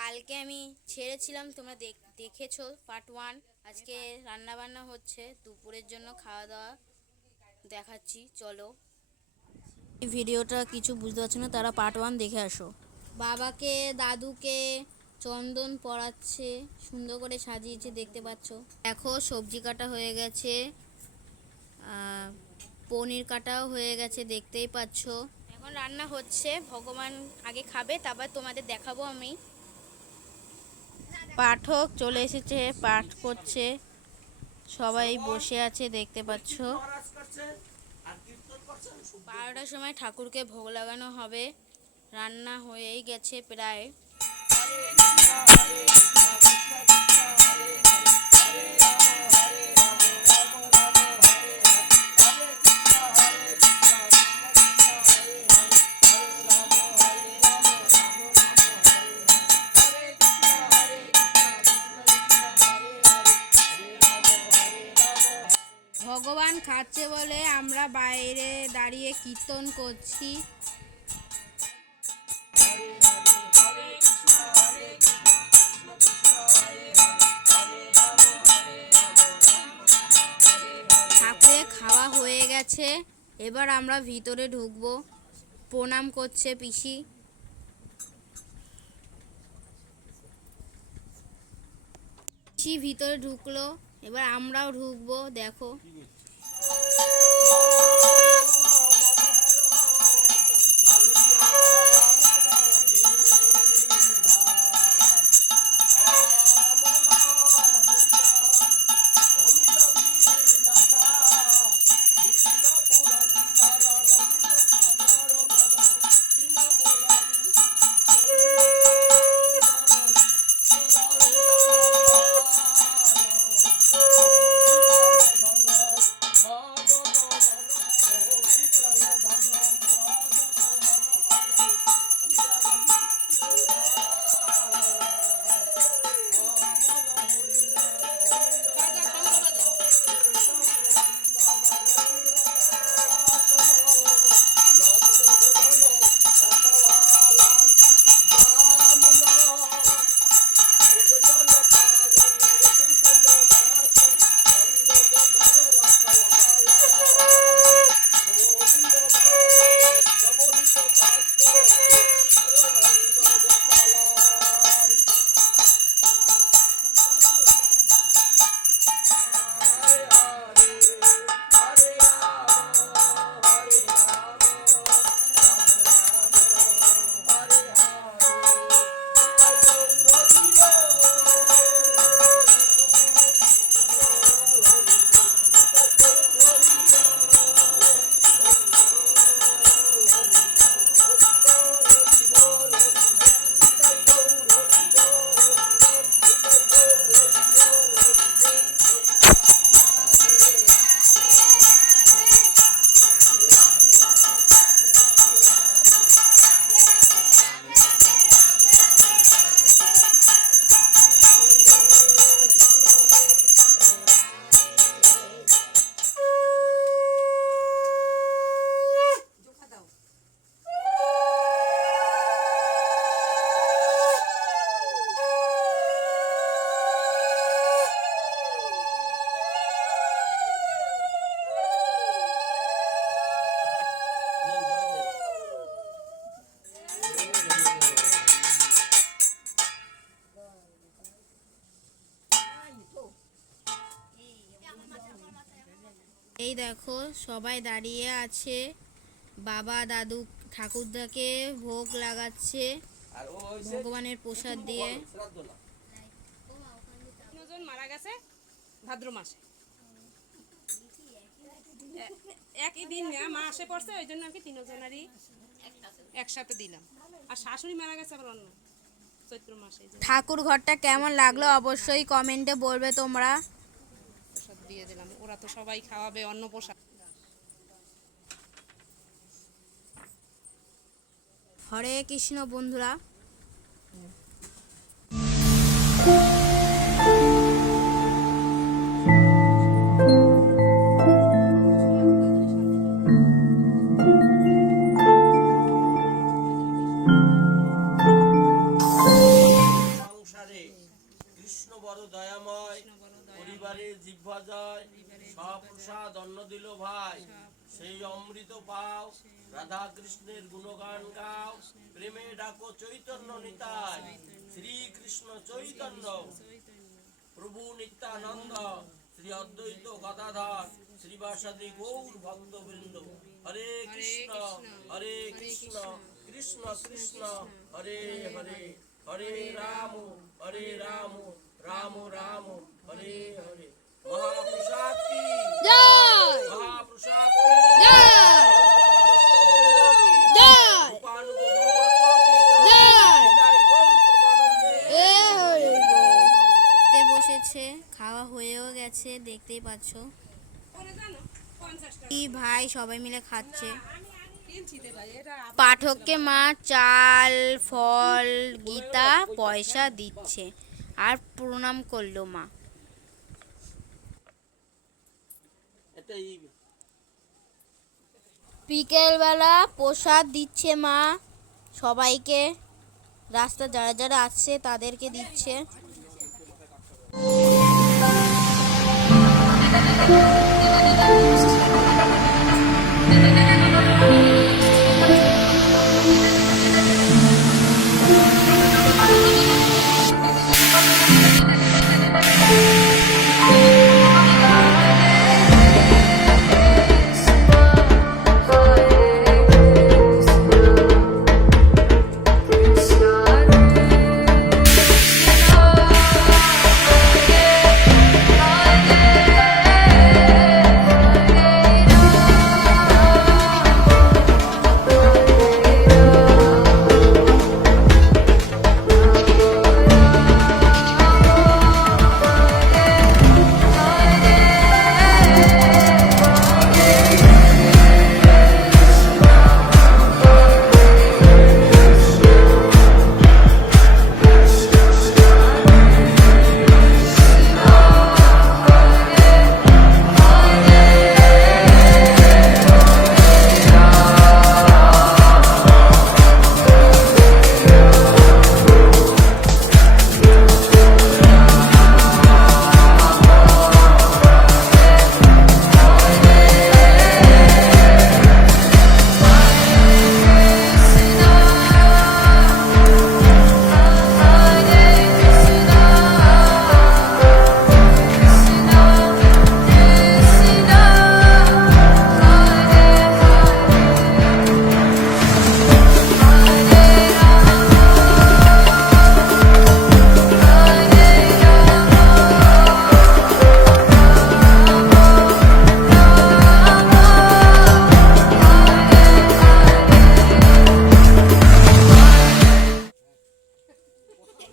কালকে আমি ছেড়েছিলাম, তোমরা দেখেছো পার্ট 1। আজকে রান্না বান্না হচ্ছে, দুপুরের জন্য খাওয়া দাওয়া দেখাচ্ছি, চলো। এই ভিডিওটা কিছু বুঝতে পারছো না, তারা পার্ট 1 দেখে আসো। বাবাকে দাদুকে চন্দন পরাচ্ছে, সুন্দর করে সাজিয়েছে, দেখতে পাচ্ছ। দেখো সবজি কাটা হয়ে গেছে, পনির কাটাও হয়ে গেছে, দেখতেই পাচ্ছ। এখন রান্না হচ্ছে, ভগবান আগে খাবে, তারপর তোমাদের দেখাবো আমি। পাঠক চলে এসেছে, পাঠ করছে, সবাই বসে আছে, দেখতে পাচ্ছ। 12টার সময় ঠাকুরকে ভোগ লাগানো হবে, রান্না হয়েই গেছে প্রায়। ভগবান খাচ্ছে বলে আমরা বাইরে দাঁড়িয়ে কীর্তন করছি। ঠাকুরের খাওয়া হয়ে গেছে, এবার আমরা ভিতরে ঢুকবো। প্রণাম করছে পিসি। পিসি ভিতরে ঢুকলো, এবার আমরাও ঢুকবো, দেখো। এই দেখো সবাই দাঁড়িয়ে আছে, বাবা দাদু ঠাকুরদাকে ভোগ লাগাচ্ছে ভগবানের প্রসাদ দিয়ে। মারা গেছে ভাদ্র মাসে, একই দিন মাসে পড়ছে, ওই জন্য আর কি তিনজনেরই একসাথে দিলাম। আর শাশুড়ি মারা গেছে আবার অন্য চৈত্র মাসে। ঠাকুর ঘরটা কেমন লাগলো অবশ্যই কমেন্টে বলবে তোমরা। প্রসাদ দিয়ে দিলাম, ওরা তো সবাই খাওয়াবে, অন্ন প্রসাদ। হরে কৃষ্ণ বন্ধুরা। জিহ্বা যায়, সপ্রসাদ অন্ন দিল ভাই, সেই অমৃত পাও, রাধা কৃষ্ণের গুণগান গাও, প্রেমে ডাকো চৈতন্য নিতাই, শ্রীকৃষ্ণ চৈতন্য প্রভু নিত্যানন্দ, শ্রী অদ্বৈত গদাধর, শ্রীবাসাদি গৌর ভক্তবৃন্দ। হরে কৃষ্ণ কৃষ্ণ কৃষ্ণ হরে হরে, হরে রাম রাম রাম হরে হরে। মহাপ্রসাদ কি জয় মহাপ্রসাদ কি জয় জয় তে বসেছে, খাওয়া হয়েও গেছে, দেখতেই পাচ্ছ। কি ভাই সবাই মিলে খাচ্ছে। পাঠককে মা চাল ফল গীতা পয়সা দিচ্ছে আর প্রণাম করলো মা। বিকেলবেলা প্রসাদ দিচ্ছে মা সবাইকে, রাস্তা যারা যারা আসছে তাদেরকে দিচ্ছে।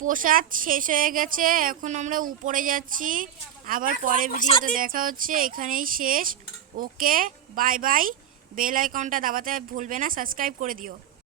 প্রসাদ শেষ হয়ে গেছে, এখন আমরা উপরে যাচ্ছি। আবার পরে ভিডিওতে দেখা হচ্ছে, এখানেই শেষ। Okay bye bye. বেল আইকনটা দাবাতে ভুলবে না, সাবস্ক্রাইব করে দিও।